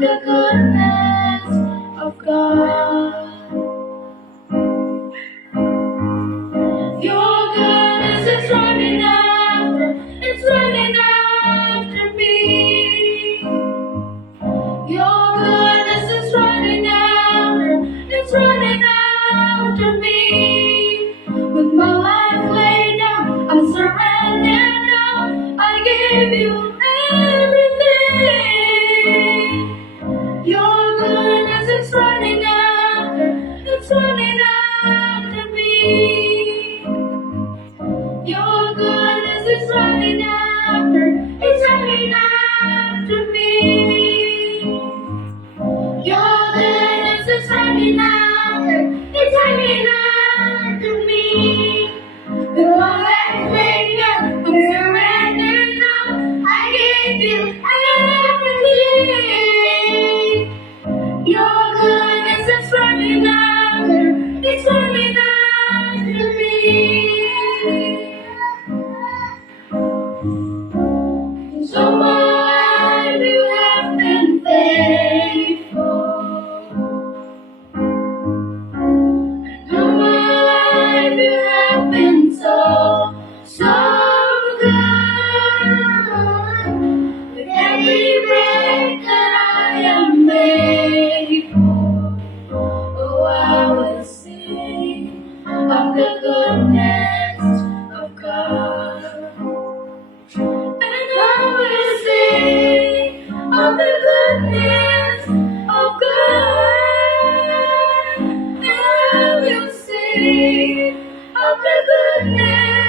the goodness of God. Your goodness is running after, it's running after me. Your goodness is running after, it's running after me. With my life laid down, I surrender now. I give you everything. Your goodness is running after, it's running after me. Your goodness is running after, it's running after me. Your goodness is running after, it's running after me. With my life laid down, I'm surrendered now. I give you everything. Your goodness is running after, it's running after me. So my life you have been faithful. And all my life you have been so, so good. With every breath that I am able, oh, I will sing of the goodness of God. And I will sing of the goodness of God. And I will sing of the goodness